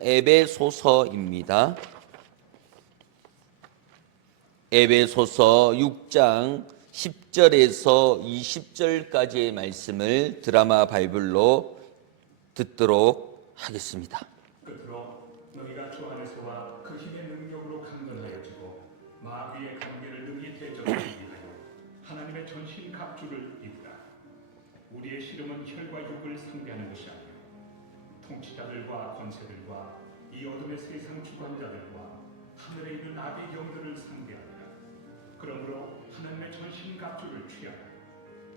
에베소서입니다. 에베소서 6장 10절에서 20절까지의 말씀을 드라마 바이블로 듣도록 하겠습니다. 끝으로 너희가 주 안에서와 그 힘의 능력으로 강건하여지고 마귀의 관계를 능히 대적하기 위하여 하나님의 전신 갑주를 입으라. 우리의 씨름은 혈과 육을 상대하는 것이 아니요 통치자들과 권세들과 이 어둠의 세상 주관자들과 하늘에 있는 악의 영들을 상대하리라. 그러므로 하나님의 전신 갑주를 취하라.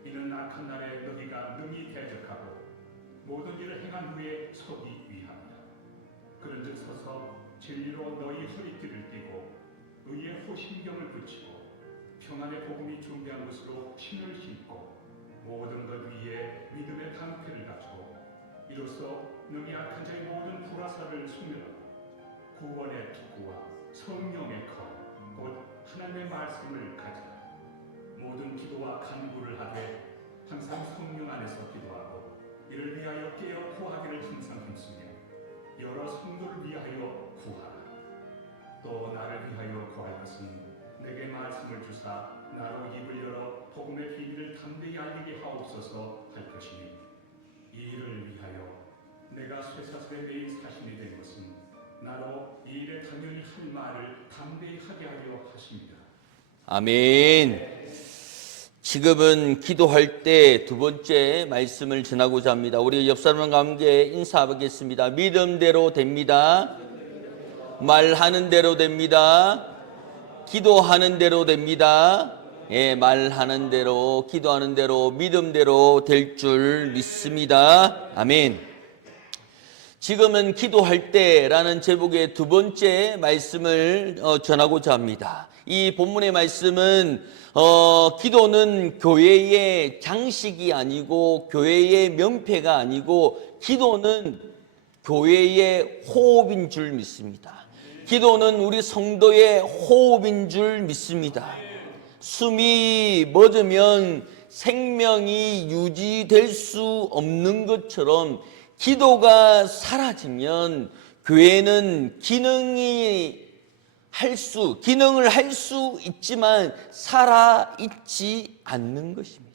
이는 악한 날에 너희가 능히 대적하고 모든 일을 행한 후에 서기 위함이다. 그런즉 서서 진리로 너희 허리띠를 띠고 의의 호심경을 붙이고 평안의 복음이 준비한 것으로 신을 신고 모든 것 위에 믿음의 방패를 갖추고 이로써 너희 악한 자의 모든 불화살을 소멸하고 구원의 투구와 성령의 검 곧 하나님의 말씀을 가지라. 모든 기도와 간구를 하되 항상 성령 안에서 기도하고 이를 위하여 깨어 구하기를 항상 힘쓰며 여러 성도를 위하여 구하라. 또 나를 위하여 구할 것은 내게 말씀을 주사 나로 입을 열어 복음의 비밀을 담대히 알리게 하옵소서 할 것이니 이 일을 위하여 내가 쇠사슬에 매일 사신이 된 것은 나로 이 일에 당연히 할 말을 담대히 하게 하려 하십니다. 아멘. 지금은 기도할 때 두 번째 말씀을 전하고자 합니다. 우리 옆 사람과 함께 인사하겠습니다. 믿음대로 됩니다. 말하는 대로 됩니다. 기도하는 대로 됩니다. 예, 말하는 대로, 기도하는 대로, 믿음대로 될 줄 믿습니다. 아멘. 지금은 기도할 때라는 제목의 두 번째 말씀을 전하고자 합니다. 이 본문의 말씀은 기도는 교회의 장식이 아니고 교회의 명패가 아니고 기도는 교회의 호흡인 줄 믿습니다. 기도는 우리 성도의 호흡인 줄 믿습니다. 숨이 멎으면 생명이 유지될 수 없는 것처럼 기도가 사라지면 교회는 기능을 할 수 있지만 살아있지 않는 것입니다.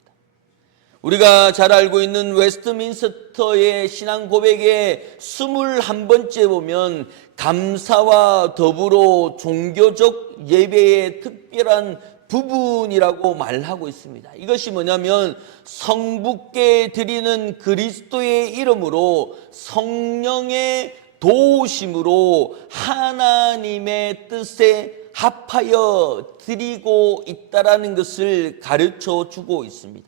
우리가 잘 알고 있는 웨스트민스터의 신앙 고백의 21번째 보면 감사와 더불어 종교적 예배의 특별한 부분이라고 말하고 있습니다. 이것이 뭐냐면 성부께 드리는 그리스도의 이름으로 성령의 도우심으로 하나님의 뜻에 합하여 드리고 있다라는 것을 가르쳐 주고 있습니다.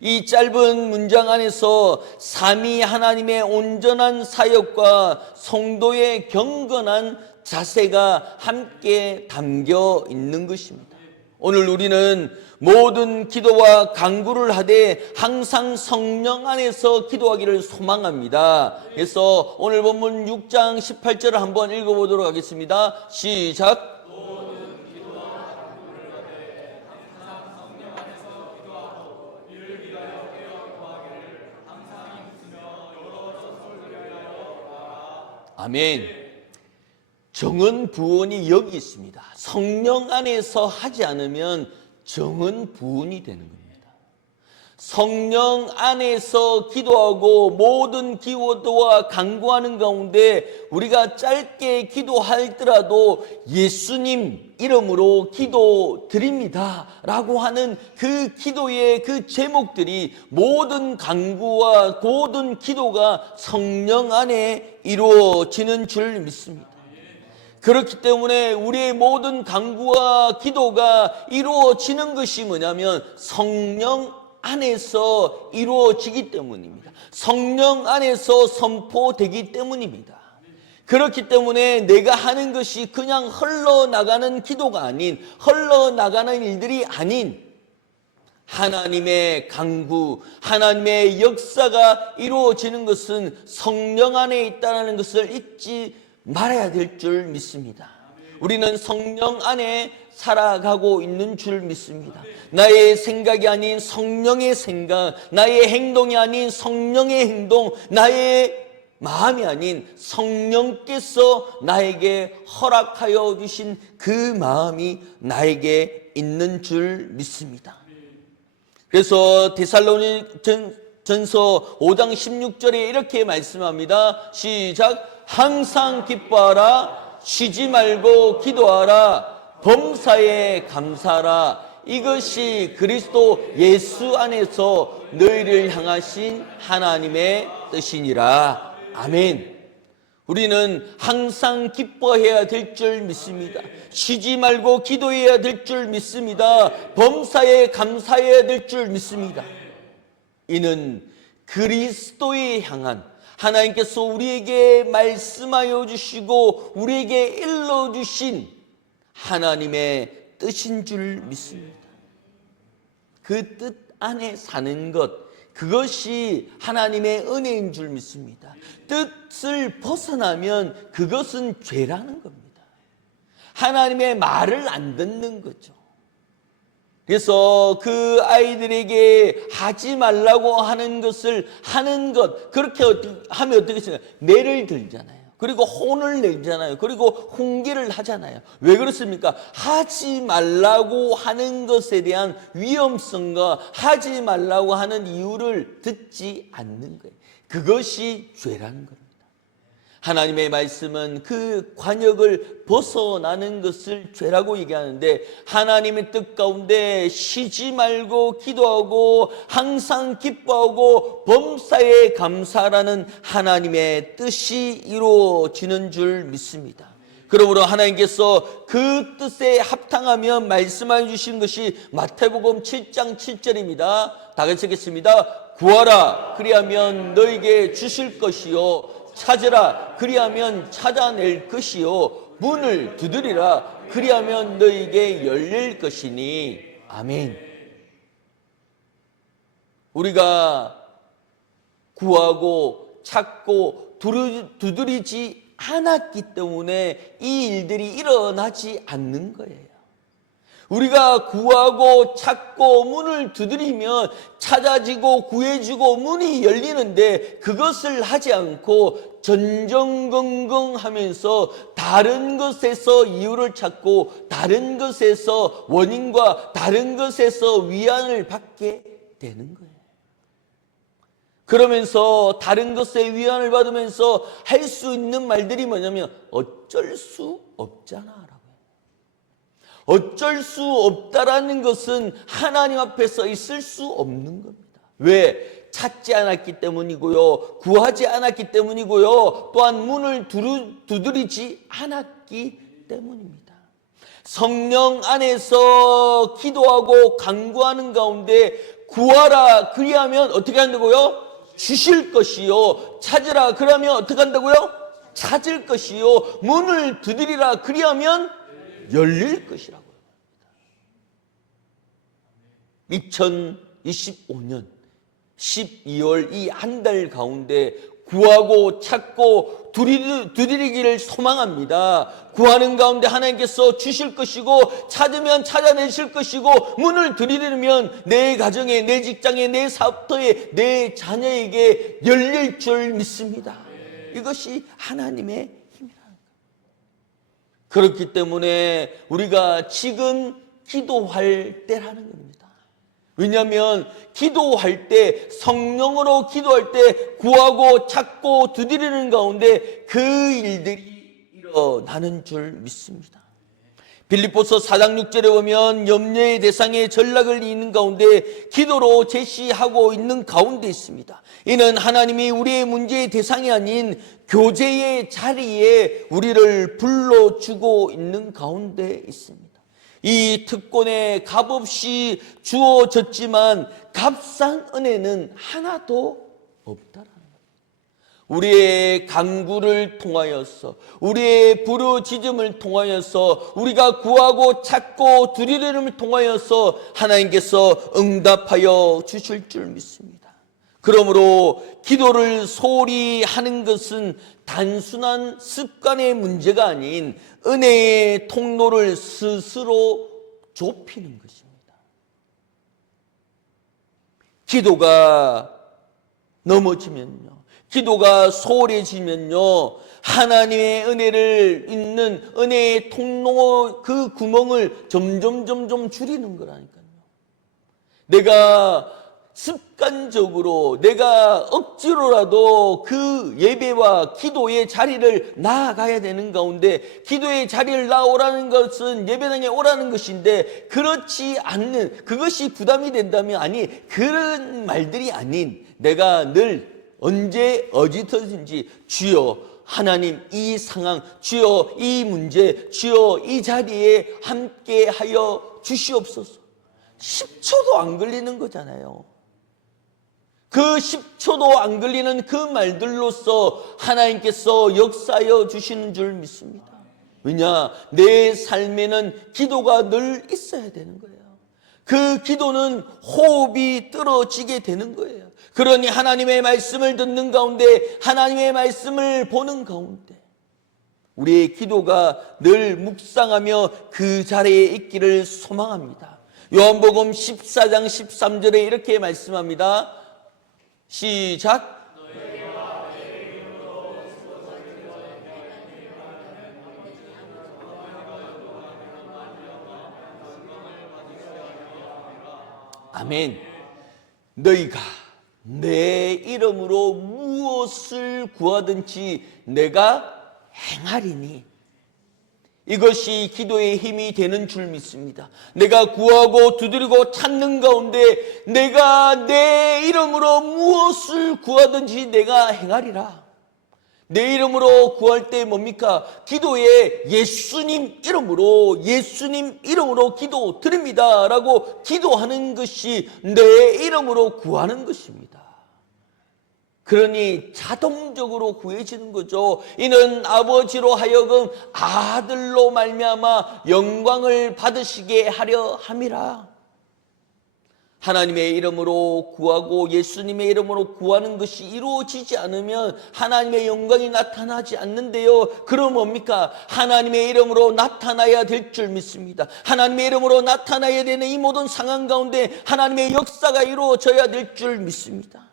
이 짧은 문장 안에서 삼위 하나님의 온전한 사역과 성도의 경건한 자세가 함께 담겨 있는 것입니다. 오늘 우리는 모든 기도와 간구를 하되 항상 성령 안에서 기도하기를 소망합니다. 그래서 오늘 본문 6장 18절을 한번 읽어보도록 하겠습니다. 시작. 모든 기도와 간구를 하되 항상 성령 안에서 기도하고 이를 위하여 깨어 구하기를 항상 힘쓰며 여러 전설을 위하여 구하라. 아멘. 정은 부원이 여기 있습니다. 성령 안에서 하지 않으면 정은 부원이 되는 겁니다. 성령 안에서 기도하고 모든 기도와 간구하는 가운데 우리가 짧게 기도할더라도 예수님 이름으로 기도드립니다 라고 하는 그 기도의 그 제목들이 모든 간구와 모든 기도가 성령 안에 이루어지는 줄 믿습니다. 그렇기 때문에 우리의 모든 간구와 기도가 이루어지는 것이 뭐냐면 성령 안에서 이루어지기 때문입니다. 성령 안에서 선포되기 때문입니다. 그렇기 때문에 내가 하는 것이 그냥 흘러나가는 기도가 아닌 흘러나가는 일들이 아닌 하나님의 간구, 하나님의 역사가 이루어지는 것은 성령 안에 있다는 것을 잊지 말아야 될 줄 믿습니다. 우리는 성령 안에 살아가고 있는 줄 믿습니다. 나의 생각이 아닌 성령의 생각, 나의 행동이 아닌 성령의 행동, 나의 마음이 아닌 성령께서 나에게 허락하여 주신 그 마음이 나에게 있는 줄 믿습니다. 그래서 데살로니전서 5장 16절에 이렇게 말씀합니다. 시작. 항상 기뻐하라, 쉬지 말고 기도하라, 범사에 감사하라. 이것이 그리스도 예수 안에서 너희를 향하신 하나님의 뜻이니라. 아멘. 우리는 항상 기뻐해야 될 줄 믿습니다. 쉬지 말고 기도해야 될 줄 믿습니다. 범사에 감사해야 될 줄 믿습니다. 이는 그리스도에 향한 하나님께서 우리에게 말씀하여 주시고 우리에게 일러주신 하나님의 뜻인 줄 믿습니다. 그 뜻 안에 사는 것, 그것이 하나님의 은혜인 줄 믿습니다. 뜻을 벗어나면 그것은 죄라는 겁니다. 하나님의 말을 안 듣는 거죠. 그래서 그 아이들에게 하지 말라고 하는 것을 하는 것, 그렇게 하면 어떻게 생각해요? 매를 들잖아요. 그리고 혼을 내잖아요. 그리고 훈계를 하잖아요. 왜 그렇습니까? 하지 말라고 하는 것에 대한 위험성과 하지 말라고 하는 이유를 듣지 않는 거예요. 그것이 죄라는 겁니다. 하나님의 말씀은 그 관역을 벗어나는 것을 죄라고 얘기하는데, 하나님의 뜻 가운데 쉬지 말고 기도하고 항상 기뻐하고 범사에 감사라는 하나님의 뜻이 이루어지는 줄 믿습니다. 그러므로 하나님께서 그 뜻에 합당하며 말씀해 주신 것이 마태복음 7장 7절입니다. 다 같이 읽겠습니다. 구하라, 그리하면 너에게 주실 것이요, 찾으라, 그리하면 찾아낼 것이요, 문을 두드리라, 그리하면 너에게 열릴 것이니. 아멘. 우리가 구하고 찾고 두드리지 않았기 때문에 이 일들이 일어나지 않는 거예요. 우리가 구하고 찾고 문을 두드리면 찾아지고 구해지고 문이 열리는데, 그것을 하지 않고 전전긍긍하면서 다른 것에서 이유를 찾고 다른 것에서 원인과 다른 것에서 위안을 받게 되는 거예요. 그러면서 다른 것에 위안을 받으면서 할 수 있는 말들이 뭐냐면 어쩔 수 없잖아. 어쩔 수 없다라는 것은 하나님 앞에서 있을 수 없는 겁니다. 왜? 찾지 않았기 때문이고요, 구하지 않았기 때문이고요, 또한 문을 두드리지 않았기 때문입니다. 성령 안에서 기도하고 간구하는 가운데 구하라, 그리하면 어떻게 한다고요? 주실 것이요. 찾으라, 그러면 어떻게 한다고요? 찾을 것이요. 문을 두드리라, 그리하면 열릴 것이라고요. 2025년 12월 이 한 달 가운데 구하고 찾고 두드리기를 소망합니다. 구하는 가운데 하나님께서 주실 것이고, 찾으면 찾아내실 것이고, 문을 두드리면 내 가정에, 내 직장에, 내 사업터에, 내 자녀에게 열릴 줄 믿습니다. 이것이 하나님의 힘이라는 거예요. 그렇기 때문에 우리가 지금 기도할 때라는 겁니다. 왜냐하면 기도할 때, 성령으로 기도할 때 구하고 찾고 두드리는 가운데 그 일들이 일어나는 줄 믿습니다. 빌립보서 4장 6절에 보면 염려의 대상에 전락을 잇는 가운데 기도로 제시하고 있는 가운데 있습니다. 이는 하나님이 우리의 문제의 대상이 아닌 교제의 자리에 우리를 불러주고 있는 가운데 있습니다. 이 특권에 값없이 주어졌지만 값싼 은혜는 하나도 없다라는 거예요. 우리의 간구를 통하여서, 우리의 부르짖음을 통하여서, 우리가 구하고 찾고 두드림을 통하여서 하나님께서 응답하여 주실 줄 믿습니다. 그러므로 기도를 소홀히 하는 것은 단순한 습관의 문제가 아닌 은혜의 통로를 스스로 좁히는 것입니다. 기도가 넘어지면요, 기도가 소홀해지면요, 하나님의 은혜를 있는 은혜의 통로 그 구멍을 점점 줄이는 거라니까요. 내가 습관적으로, 내가 억지로라도 그 예배와 기도의 자리를 나아가야 되는 가운데, 기도의 자리를 나오라는 것은 예배당에 오라는 것인데, 그렇지 않는, 그것이 부담이 된다면, 아니, 그런 말들이 아닌, 내가 늘 언제 어디서든지 주여 하나님 이 상황, 주여 이 문제, 주여 이 자리에 함께하여 주시옵소서. 10초도 안 걸리는 거잖아요. 그 10초도 안 걸리는 그 말들로서 하나님께서 역사하여 주시는 줄 믿습니다. 왜냐? 내 삶에는 기도가 늘 있어야 되는 거예요. 그 기도는 호흡이 떨어지게 되는 거예요. 그러니 하나님의 말씀을 듣는 가운데, 하나님의 말씀을 보는 가운데 우리의 기도가 늘 묵상하며 그 자리에 있기를 소망합니다. 요한복음 14장 13절에 이렇게 말씀합니다. 시작. 아멘. 너희가 내 이름으로 무엇을 구하든지 내가 행하리니. 이것이 기도의 힘이 되는 줄 믿습니다. 내가 구하고 두드리고 찾는 가운데 내가 내 이름으로 무엇을 구하든지 내가 행하리라. 내 이름으로 구할 때 뭡니까? 기도에 예수님 이름으로 기도 드립니다 라고 기도하는 것이 내 이름으로 구하는 것입니다. 그러니 자동적으로 구해지는 거죠. 이는 아버지로 하여금 아들로 말미암아 영광을 받으시게 하려 함이라. 하나님의 이름으로 구하고 예수님의 이름으로 구하는 것이 이루어지지 않으면 하나님의 영광이 나타나지 않는데요. 그럼 뭡니까? 하나님의 이름으로 나타나야 될 줄 믿습니다. 하나님의 이름으로 나타나야 되는 이 모든 상황 가운데 하나님의 역사가 이루어져야 될 줄 믿습니다.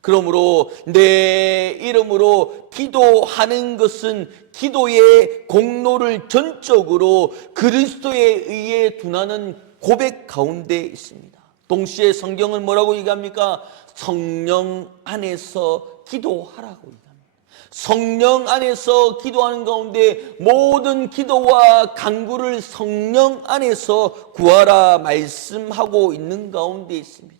그러므로 내 이름으로 기도하는 것은 기도의 공로를 전적으로 그리스도에 의해 둔하는 고백 가운데 있습니다. 동시에 성경은 뭐라고 얘기합니까? 성령 안에서 기도하라고 얘기합니다. 성령 안에서 기도하는 가운데 모든 기도와 간구를 성령 안에서 구하라 말씀하고 있는 가운데 있습니다.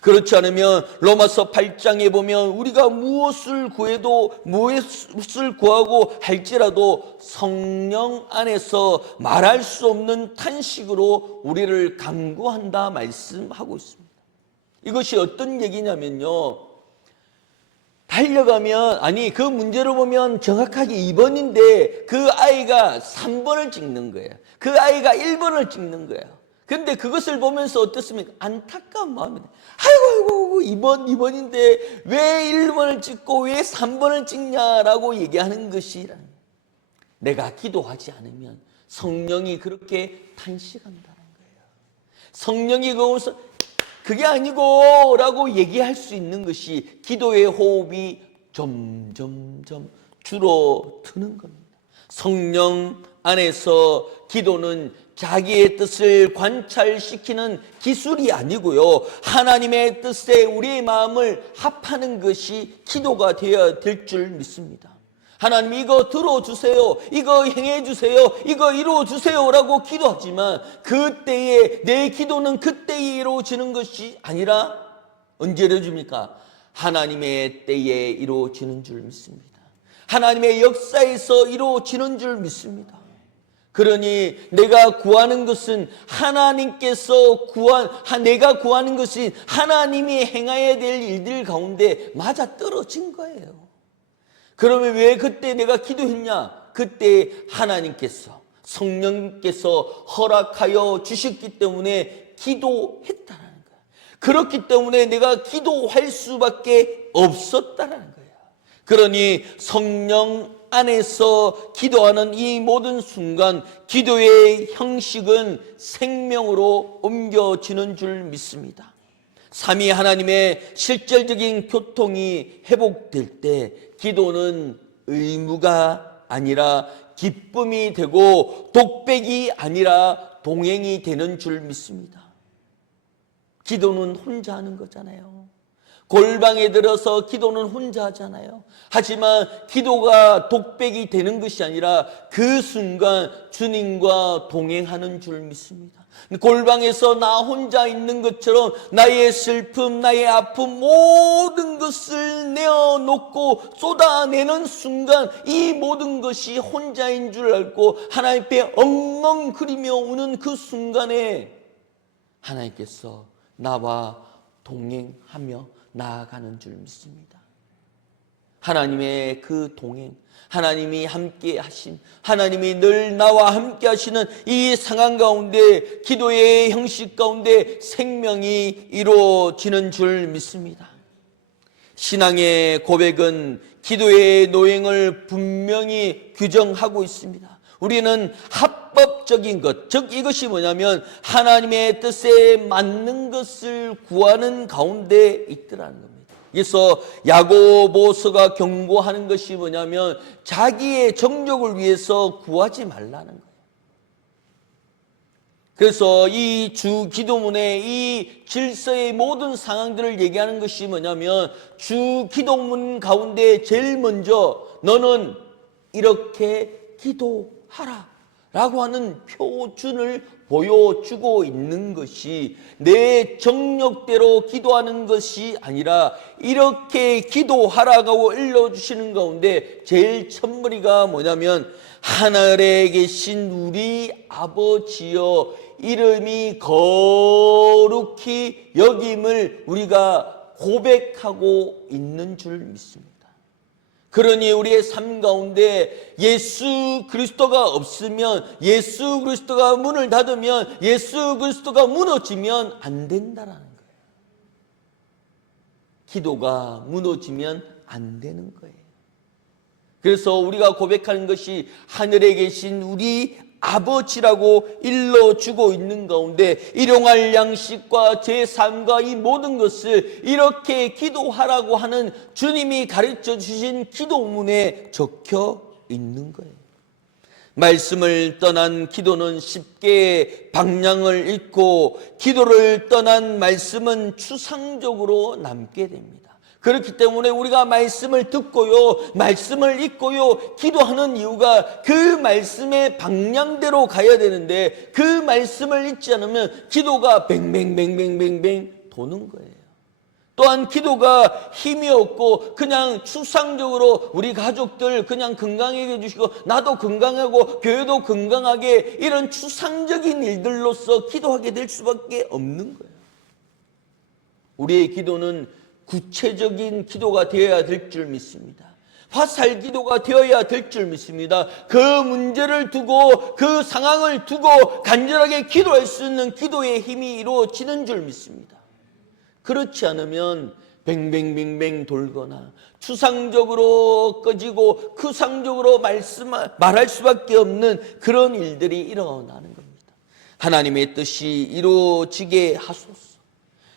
그렇지 않으면 로마서 8장에 보면 우리가 무엇을 구해도 무엇을 구하고 할지라도 성령 안에서 말할 수 없는 탄식으로 우리를 간구한다 말씀하고 있습니다. 이것이 어떤 얘기냐면요, 달려가면, 아니 그 문제를 보면 정확하게 2번인데 그 아이가 3번을 찍는 거예요. 그 아이가 1번을 찍는 거예요. 근데 그것을 보면서 어떻습니까? 안타까운 마음이 들어요. 아이고 2번인데 왜 1번을 찍고 왜 3번을 찍냐라고 얘기하는 것이라는, 내가 기도하지 않으면 성령이 그렇게 탄식한다는 거예요. 성령이 거기서 그게 아니고 라고 얘기할 수 있는 것이 기도의 호흡이 점점 줄어드는 겁니다. 성령 안에서 기도는 자기의 뜻을 관찰시키는 기술이 아니고요, 하나님의 뜻에 우리의 마음을 합하는 것이 기도가 되어야 될 줄 믿습니다. 하나님 이거 들어주세요, 이거 행해주세요, 이거 이루어주세요 라고 기도하지만 그때에 내 기도는 그때에 이루어지는 것이 아니라 언제 이루어집니까? 하나님의 때에 이루어지는 줄 믿습니다. 하나님의 역사에서 이루어지는 줄 믿습니다. 그러니 내가 구하는 것은 내가 구하는 것이 하나님이 행해야 될 일들 가운데 맞아 떨어진 거예요. 그러면 왜 그때 내가 기도했냐? 그때 하나님께서, 성령께서 허락하여 주셨기 때문에 기도했다는 거예요. 그렇기 때문에 내가 기도할 수밖에 없었다는 거예요. 그러니 성령 안에서 기도하는 이 모든 순간 기도의 형식은 생명으로 옮겨지는 줄 믿습니다. 삼위 하나님의 실질적인 교통이 회복될 때 기도는 의무가 아니라 기쁨이 되고 독백이 아니라 동행이 되는 줄 믿습니다. 기도는 혼자 하는 거잖아요. 골방에 들어서 기도는 혼자 하잖아요. 하지만 기도가 독백이 되는 것이 아니라 그 순간 주님과 동행하는 줄 믿습니다. 골방에서 나 혼자 있는 것처럼 나의 슬픔, 나의 아픔 모든 것을 내어놓고 쏟아내는 순간 이 모든 것이 혼자인 줄 알고 하나님 앞에 엉엉거리며 우는 그 순간에 하나님께서 나와 동행하며 나아가는 줄 믿습니다. 하나님의 그 동행, 하나님이 함께 하심, 하나님이 늘 나와 함께 하시는 이 상황 가운데 기도의 형식 가운데 생명이 이루어지는 줄 믿습니다. 신앙의 고백은 기도의 노행을 분명히 규정하고 있습니다. 우리는 합법적인 것, 즉 이것이 뭐냐면 하나님의 뜻에 맞는 것을 구하는 가운데 있더라는 겁니다. 그래서 야고보서가 경고하는 것이 뭐냐면 자기의 정욕을 위해서 구하지 말라는 거예요. 그래서 이 주 기도문의 이 질서의 모든 상황들을 얘기하는 것이 뭐냐면 주 기도문 가운데 제일 먼저 너는 이렇게 기도하라 라고 하는 표준을 보여주고 있는 것이 내 정욕대로 기도하는 것이 아니라 이렇게 기도하라고 일러주시는 가운데 제일 첫머리가 뭐냐면 하늘에 계신 우리 아버지여 이름이 거룩히 여김을 우리가 고백하고 있는 줄 믿습니다. 그러니 우리의 삶 가운데 예수 그리스도가 없으면, 예수 그리스도가 문을 닫으면, 예수 그리스도가 무너지면 안 된다라는 거예요. 기도가 무너지면 안 되는 거예요. 그래서 우리가 고백하는 것이 하늘에 계신 우리 아버지라고 일러주고 있는 가운데 일용할 양식과 제 삶과 이 모든 것을 이렇게 기도하라고 하는 주님이 가르쳐 주신 기도문에 적혀 있는 거예요. 말씀을 떠난 기도는 쉽게 방향을 잃고 기도를 떠난 말씀은 추상적으로 남게 됩니다. 그렇기 때문에 우리가 말씀을 듣고요, 말씀을 읽고요, 기도하는 이유가 그 말씀의 방향대로 가야 되는데 그 말씀을 읽지 않으면 기도가 뱅뱅뱅뱅뱅뱅 도는 거예요. 또한 기도가 힘이 없고 그냥 추상적으로 우리 가족들 그냥 건강하게 해주시고 나도 건강하고 교회도 건강하게 이런 추상적인 일들로서 기도하게 될 수밖에 없는 거예요. 우리의 기도는 구체적인 기도가 되어야 될 줄 믿습니다. 화살 기도가 되어야 될 줄 믿습니다. 그 문제를 두고 그 상황을 두고 간절하게 기도할 수 있는 기도의 힘이 이루어지는 줄 믿습니다. 그렇지 않으면 뱅뱅뱅뱅 돌거나 추상적으로 꺼지고 추상적으로 말할 수밖에 없는 그런 일들이 일어나는 겁니다. 하나님의 뜻이 이루어지게 하소서.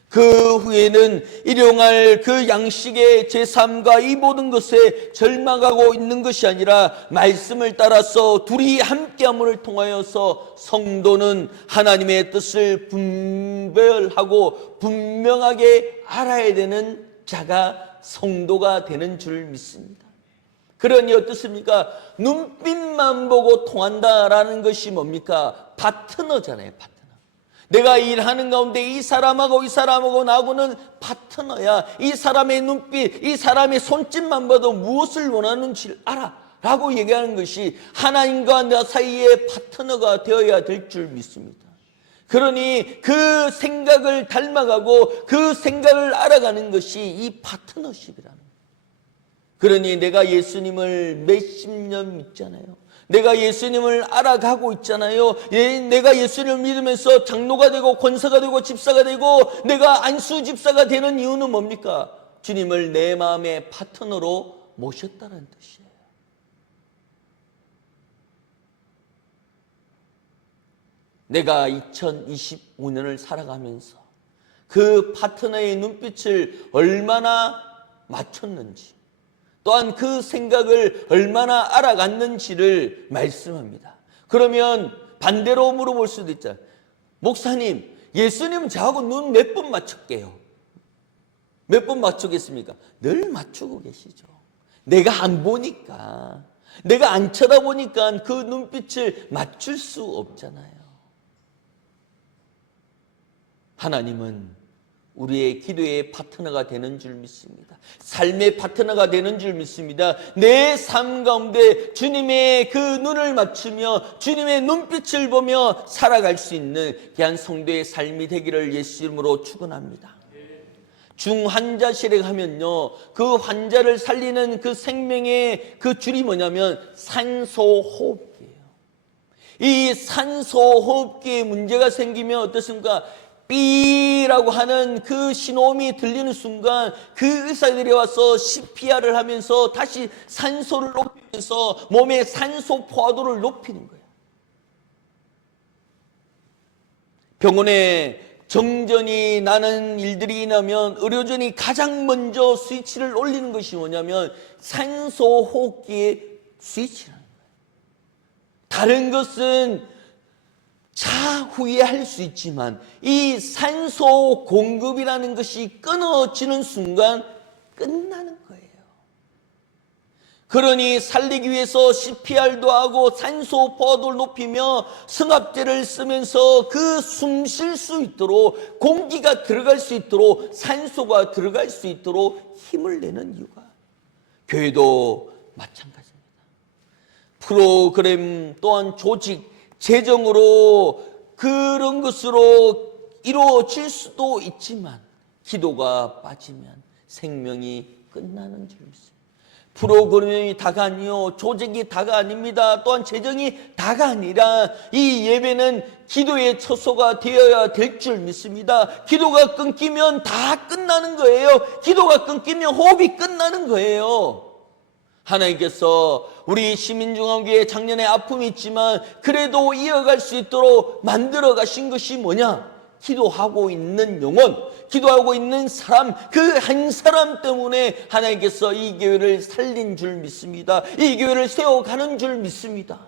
그 후에는 일용할 그 양식의 제3과 이 모든 것에 절망하고 있는 것이 아니라 말씀을 따라서 둘이 함께함을 통하여서 성도는 하나님의 뜻을 분별하고 분명하게 알아야 되는 자가 성도가 되는 줄 믿습니다. 그러니 어떻습니까? 눈빛만 보고 통한다라는 것이 뭡니까? 파트너잖아요, 파트너. 내가 일하는 가운데 이 사람하고 나하고는 파트너야. 이 사람의 눈빛, 이 사람의 손짓만 봐도 무엇을 원하는지 알아 라고 얘기하는 것이 하나님과 나 사이의 파트너가 되어야 될 줄 믿습니다. 그러니 그 생각을 닮아가고 그 생각을 알아가는 것이 이 파트너십이라는 거예요. 그러니 내가 예수님을 몇십 년 믿잖아요. 내가 예수님을 알아가고 있잖아요. 내가 예수님을 믿으면서 장로가 되고 권사가 되고 집사가 되고 내가 안수 집사가 되는 이유는 뭡니까? 주님을 내 마음의 파트너로 모셨다는 뜻이에요. 내가 2025년을 살아가면서 그 파트너의 눈빛을 얼마나 맞췄는지, 또한 그 생각을 얼마나 알아갔는지를 말씀합니다. 그러면 반대로 물어볼 수도 있잖아요. 목사님, 예수님 저하고 눈 몇 번 맞췄게요? 몇 번 맞추겠습니까? 늘 맞추고 계시죠. 내가 안 보니까, 내가 안 쳐다보니까 그 눈빛을 맞출 수 없잖아요. 하나님은 우리의 기도의 파트너가 되는 줄 믿습니다. 삶의 파트너가 되는 줄 믿습니다. 내 삶 가운데 주님의 그 눈을 맞추며 주님의 눈빛을 보며 살아갈 수 있는 귀한 성도의 삶이 되기를 예수 이름으로 축원합니다. 중환자실에 가면요, 그 환자를 살리는 그 생명의 그 줄이 뭐냐면 산소호흡기예요. 이 산소호흡기에 문제가 생기면 어떻습니까? 삐라고 하는 그 신호음이 들리는 순간 그 의사들이 와서 CPR을 하면서 다시 산소를 높이면서 몸의 산소 포화도를 높이는 거예요. 병원에 정전이 나는 일들이 일어나면 의료진이 가장 먼저 스위치를 올리는 것이 뭐냐면 산소 호흡기의 스위치라는 거예요. 다른 것은 차후에 할 수 있지만 이 산소 공급이라는 것이 끊어지는 순간 끝나는 거예요. 그러니 살리기 위해서 CPR도 하고 산소 포화도를 높이며 승합제를 쓰면서 그 숨 쉴 수 있도록, 공기가 들어갈 수 있도록, 산소가 들어갈 수 있도록 힘을 내는 이유가, 교회도 마찬가지입니다. 프로그램 또한 조직, 재정으로 그런 것으로 이루어질 수도 있지만 기도가 빠지면 생명이 끝나는 줄 믿습니다. 프로그램이 다가 아니요, 조직이 다가 아닙니다. 또한 재정이 다가 아니라 이 예배는 기도의 처소가 되어야 될 줄 믿습니다. 기도가 끊기면 다 끝나는 거예요. 기도가 끊기면 호흡이 끝나는 거예요. 하나님께서 우리 시민중앙교회 작년에 아픔이 있지만 그래도 이어갈 수 있도록 만들어 가신 것이 뭐냐? 기도하고 있는 영혼, 기도하고 있는 사람, 그 한 사람 때문에 하나님께서 이 교회를 살린 줄 믿습니다. 이 교회를 세워가는 줄 믿습니다.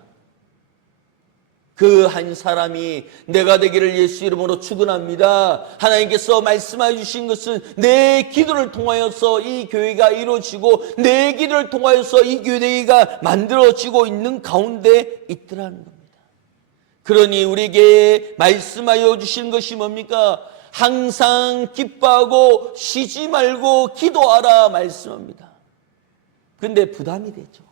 그 한 사람이 내가 되기를 예수 이름으로 축원합니다. 하나님께서 말씀해 주신 것은 내 기도를 통하여서 이 교회가 이루어지고 내 기도를 통하여서 이 교회가 만들어지고 있는 가운데 있더라는 겁니다. 그러니 우리에게 말씀하여 주신 것이 뭡니까? 항상 기뻐하고 쉬지 말고 기도하라 말씀합니다. 근데 부담이 되죠.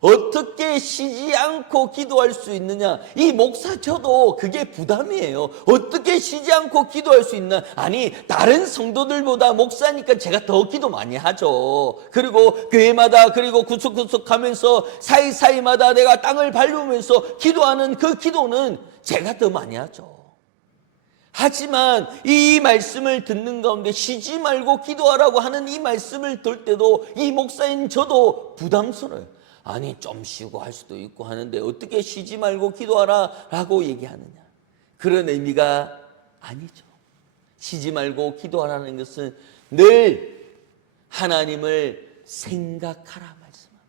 어떻게 쉬지 않고 기도할 수 있느냐? 이 목사 저도 그게 부담이에요. 어떻게 쉬지 않고 기도할 수 있나? 아니, 다른 성도들보다 목사니까 제가 더 기도 많이 하죠. 그리고 교회마다, 그리고 구석구석 가면서 사이사이마다 내가 땅을 밟으면서 기도하는 그 기도는 제가 더 많이 하죠. 하지만 이 말씀을 듣는 가운데 쉬지 말고 기도하라고 하는 이 말씀을 들 때도 이 목사인 저도 부담스러워요. 아니, 좀 쉬고 할 수도 있고 하는데 어떻게 쉬지 말고 기도하라 라고 얘기하느냐? 그런 의미가 아니죠. 쉬지 말고 기도하라는 것은 늘 하나님을 생각하라 말씀합니다.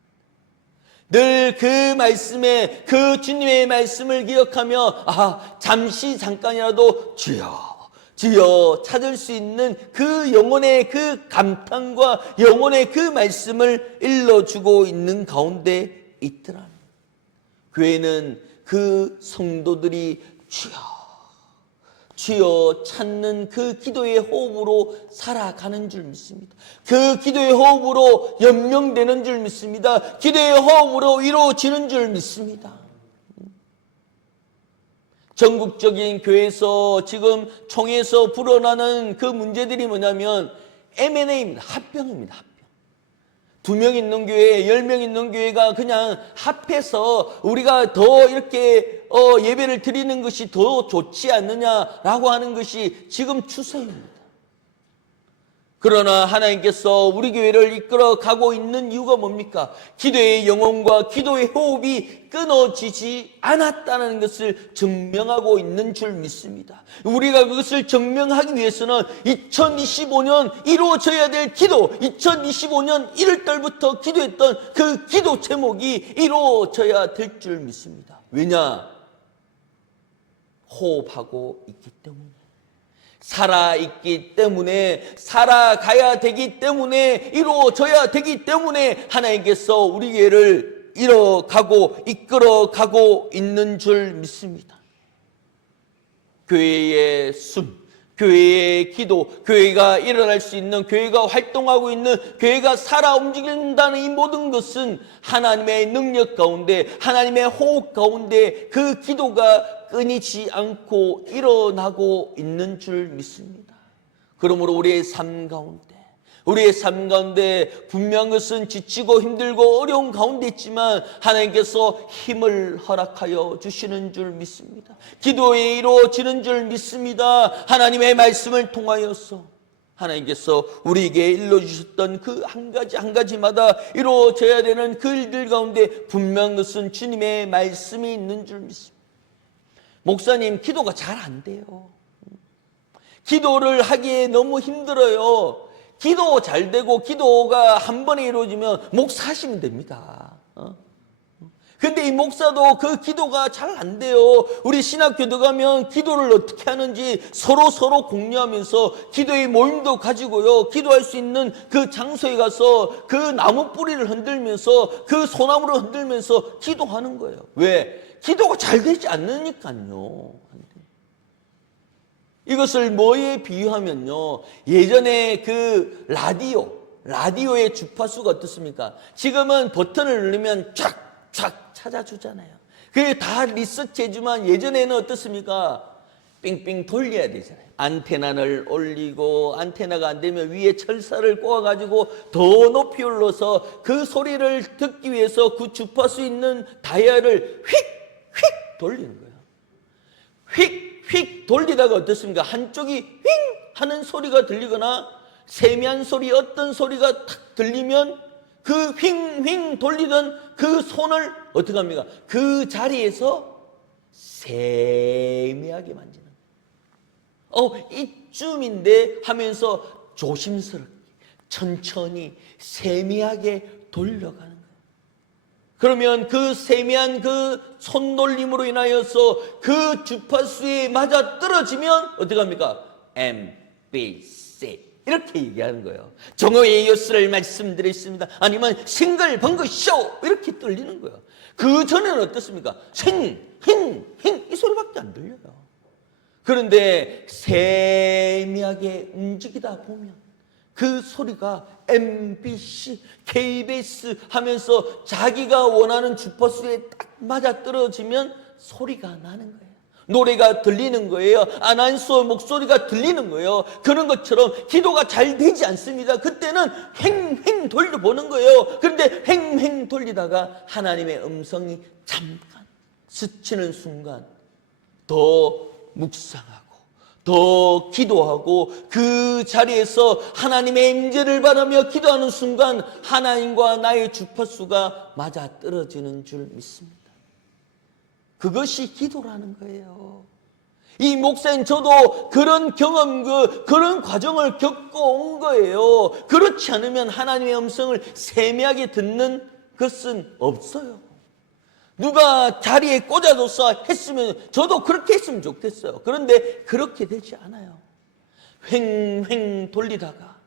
늘 그 말씀에, 그 주님의 말씀을 기억하며 잠깐이라도 주여 찾을 수 있는 그 영혼의 그 감탄과 영혼의 그 말씀을 일러주고 있는 가운데 있더라. 교회는 그 성도들이 주여 찾는 그 기도의 호흡으로 살아가는 줄 믿습니다. 그 기도의 호흡으로 연명되는 줄 믿습니다. 기도의 호흡으로 이루어지는 줄 믿습니다. 전국적인 교회에서 지금 총회에서 불어나는 그 문제들이 뭐냐면 M&A입니다. 합병입니다. 합병. 2명 있는 교회, 10명 있는 교회가 그냥 합해서 우리가 더 이렇게 예배를 드리는 것이 더 좋지 않느냐라고 하는 것이 지금 추세입니다. 그러나 하나님께서 우리 교회를 이끌어 가고 있는 이유가 뭡니까? 기도의 영혼과 기도의 호흡이 끊어지지 않았다는 것을 증명하고 있는 줄 믿습니다. 우리가 그것을 증명하기 위해서는 2025년 이루어져야 될 기도, 2025년 1월달부터 기도했던 그 기도 제목이 이루어져야 될 줄 믿습니다. 왜냐? 호흡하고 있기 때문에, 살아있기 때문에, 살아가야 되기 때문에, 이루어져야 되기 때문에 하나님께서 우리 교회를 이끌어가고 있는 줄 믿습니다. 교회의 숨, 교회의 기도, 교회가 일어날 수 있는, 교회가 활동하고 있는, 교회가 살아 움직인다는 이 모든 것은 하나님의 능력 가운데, 하나님의 호흡 가운데 그 기도가 끊이지 않고 일어나고 있는 줄 믿습니다. 그러므로 우리의 삶 가운데 분명한 것은 지치고 힘들고 어려운 가운데 있지만 하나님께서 힘을 허락하여 주시는 줄 믿습니다. 기도에 이루어지는 줄 믿습니다. 하나님의 말씀을 통하여서 하나님께서 우리에게 일러주셨던 그 한 가지 한 가지마다 이루어져야 되는 그 일들 가운데 분명한 것은 주님의 말씀이 있는 줄 믿습니다. 목사님, 기도가 잘 안 돼요. 기도를 하기에 너무 힘들어요. 기도 잘 되고 기도가 한 번에 이루어지면 목사 하시면 됩니다. 근데 이 목사도 그 기도가 잘 안 돼요. 우리 신학교도 가면 기도를 어떻게 하는지 서로 공유하면서 기도의 모임도 가지고요. 기도할 수 있는 그 장소에 가서 그 나무 뿌리를 흔들면서 그 소나무를 흔들면서 기도하는 거예요. 왜? 기도가 잘 되지 않으니까요. 이것을 뭐에 비유하면요, 예전에 그 라디오의 주파수가 어떻습니까? 지금은 버튼을 누르면 쫙 찾아주잖아요. 그게 다 리서치해주면 예전에는 어떻습니까? 삥삥 돌려야 되잖아요. 안테나를 올리고, 안테나가 안 되면 위에 철사를 꼬아가지고 더 높이 올려서 그 소리를 듣기 위해서 그 주파수 있는 다이얼을 휙 돌리는 거예요. 휙 돌리다가 어떻습니까? 한쪽이 휙 하는 소리가 들리거나 세미한 소리, 어떤 소리가 탁 들리면 그 휙 돌리던 그 손을 어떻게 합니까? 그 자리에서 세미하게 만지는 거예요. 이쯤인데 하면서 조심스럽게 천천히 세미하게 돌려가는 거예요. 그러면 그 세미한 그 손놀림으로 인하여서 그 주파수에 맞아 떨어지면 어떻게 합니까? M, B, C 이렇게 얘기하는 거예요. 정오의 요스를 말씀드렸습니다. 아니면 싱글 벙글 쇼 이렇게 들리는 거예요. 그 전에는 어떻습니까? 이 소리밖에 안 들려요. 그런데 세미하게 움직이다 보면 그 소리가 MBC, KBS 하면서 자기가 원하는 주파수에 딱 맞아 떨어지면 소리가 나는 거예요. 노래가 들리는 거예요. 아나운서 목소리가 들리는 거예요. 그런 것처럼 기도가 잘 되지 않습니다. 그때는 횡 돌려보는 거예요. 그런데 횡 돌리다가 하나님의 음성이 잠깐 스치는 순간 더 묵상하고 더 기도하고 그 자리에서 하나님의 임재를 바라며 기도하는 순간 하나님과 나의 주파수가 맞아떨어지는 줄 믿습니다. 그것이 기도라는 거예요. 이 목사님 저도 그런 경험, 그런 과정을 겪고 온 거예요. 그렇지 않으면 하나님의 음성을 세미하게 듣는 것은 없어요. 누가 자리에 꽂아줘서 했으면 저도 그렇게 했으면 좋겠어요. 그런데 그렇게 되지 않아요. 횡 돌리다가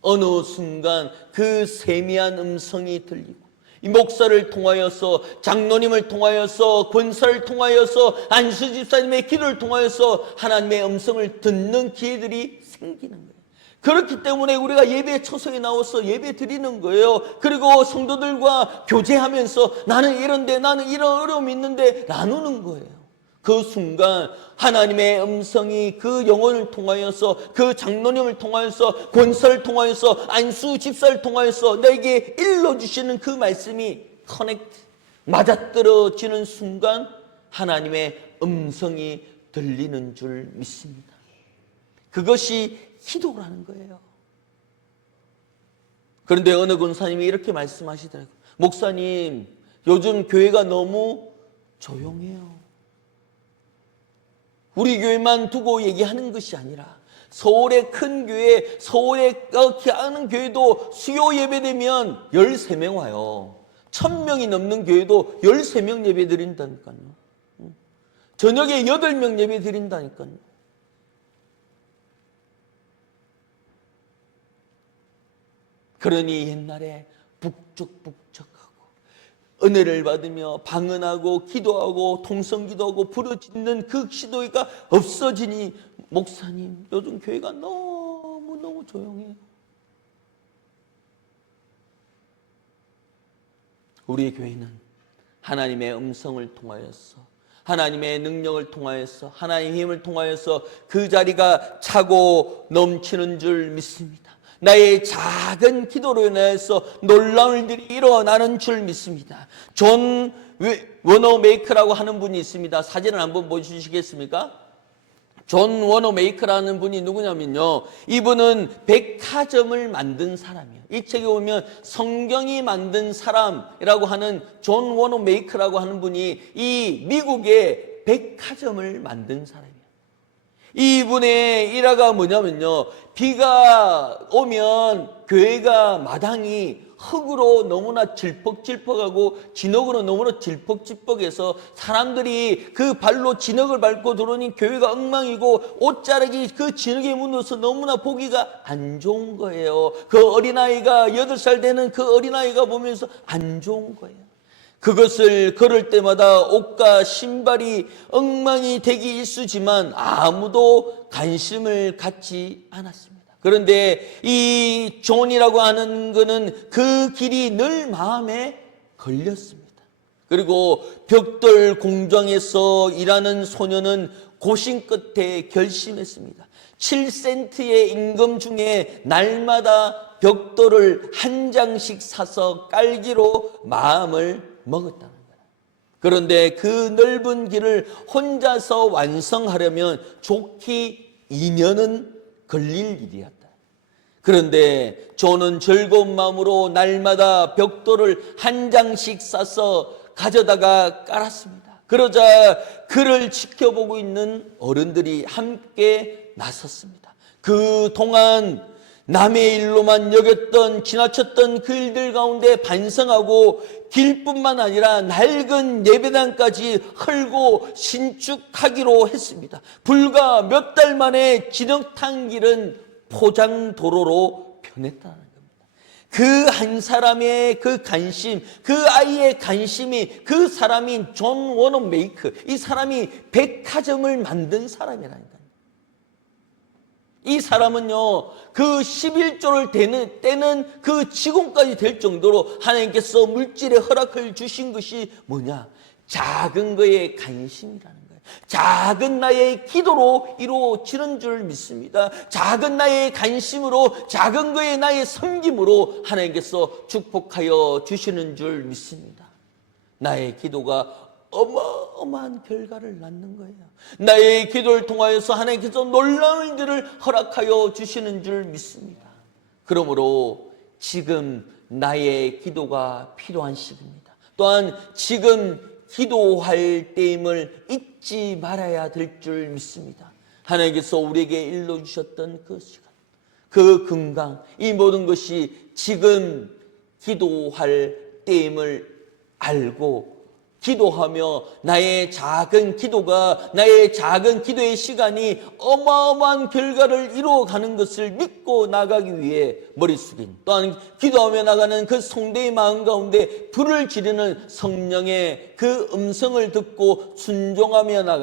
어느 순간 그 세미한 음성이 들리고 이 목사를 통하여서, 장로님을 통하여서, 권사를 통하여서, 안수 집사님의 기도를 통하여서 하나님의 음성을 듣는 기회들이 생기는 거예요. 그렇기 때문에 우리가 예배 초소에 나와서 예배 드리는 거예요. 그리고 성도들과 교제하면서 나는 이런데, 나는 이런 어려움이 있는데 나누는 거예요. 그 순간 하나님의 음성이 그 영혼을 통하여서, 그 장로님을 통하여서, 권사를 통하여서, 안수 집사를 통하여서 내게 일러주시는 그 말씀이 커넥트, 맞아떨어지는 순간 하나님의 음성이 들리는 줄 믿습니다. 그것이 기도를 하는 거예요. 그런데 어느 권사님이 이렇게 말씀하시더라고요. 목사님, 요즘 교회가 너무 조용해요. 우리 교회만 두고 얘기하는 것이 아니라 서울의 큰 교회, 서울의 작은 교회도 수요 예배되면 13명 와요. 1000명이 넘는 교회도 13명 예배 드린다니까요. 저녁에 8명 예배 드린다니까요. 그러니 옛날에 북적북적하고 은혜를 받으며 방언하고 기도하고 통성기도하고 부르짖는 그 기도가 없어지니 목사님, 요즘 교회가 너무너무 조용해요. 우리의 교회는 하나님의 음성을 통하여서, 하나님의 능력을 통하여서, 하나님의 힘을 통하여서 그 자리가 차고 넘치는 줄 믿습니다. 나의 작은 기도로 인해서 놀라운 일이 일어나는 줄 믿습니다. 존 워너메이커라고 하는 분이 있습니다. 사진을 한번 보여주시겠습니까? 존 워너메이커라는 분이 누구냐면요, 이분은 백화점을 만든 사람이에요. 이 책에 보면 성경이 만든 사람이라고 하는 존 워너메이커라고 하는 분이 이 미국의 백화점을 만든 사람이에요. 이분의 일화가 뭐냐면요, 비가 오면 교회가 마당이 흙으로 너무나 질퍽질퍽하고 진흙으로 너무나 질퍽질퍽해서 사람들이 그 발로 진흙을 밟고 들어오니 교회가 엉망이고 옷자락이 그 진흙에 묻어서 너무나 보기가 안 좋은 거예요. 그 어린아이가 8살 되는 그 어린아이가 보면서 안 좋은 거예요. 그것을 걸을 때마다 옷과 신발이 엉망이 되기 일쑤지만 아무도 관심을 갖지 않았습니다. 그런데 이 존이라고 하는 것은 그 길이 늘 마음에 걸렸습니다. 그리고 벽돌 공장에서 일하는 소녀는 고심 끝에 결심했습니다. 7센트의 임금 중에 날마다 벽돌을 한 장씩 사서 깔기로 마음을 먹었다는 거예요. 그런데 그 넓은 길을 혼자서 완성하려면 좋기 2년은 걸릴 일이었다. 그런데 존은 즐거운 마음으로 날마다 벽돌을 한 장씩 싸서 가져다가 깔았습니다. 그러자 그를 지켜보고 있는 어른들이 함께 나섰습니다. 그동안 남의 일로만 여겼던, 지나쳤던 그 일들 가운데 반성하고 길뿐만 아니라 낡은 예배당까지 헐고 신축하기로 했습니다. 불과 몇 달 만에 진흙탕 길은 포장도로로 변했다는 겁니다. 그 한 사람의 그 관심, 그 아이의 관심이 그 사람인 존 워너메이커, 이 사람이 백화점을 만든 사람이라니까요. 이 사람은요, 그 11조를 떼는 그 직원까지 될 정도로 하나님께서 물질의 허락을 주신 것이 뭐냐? 작은 거에 관심이라는 거예요. 작은 나의 기도로 이루어지는 줄 믿습니다. 작은 나의 관심으로, 작은 거에 나의 섬김으로 하나님께서 축복하여 주시는 줄 믿습니다. 나의 기도가 어마어마한 결과를 낳는 거예요. 나의 기도를 통하여서 하나님께서 놀라운 일을 허락하여 주시는 줄 믿습니다. 그러므로 지금 나의 기도가 필요한 시기입니다. 또한 지금 기도할 때임을 잊지 말아야 될 줄 믿습니다. 하나님께서 우리에게 일러주셨던 그 시간, 그 건강, 이 모든 것이 지금 기도할 때임을 알고 기도하며 나의 작은 기도가, 나의 작은 기도의 시간이 어마어마한 결과를 이루어가는 것을 믿고 나가기 위해 머릿속에, 또한 기도하며 나가는 그 성도의 마음 가운데 불을 지르는 성령의 그 음성을 듣고 순종하며 나가는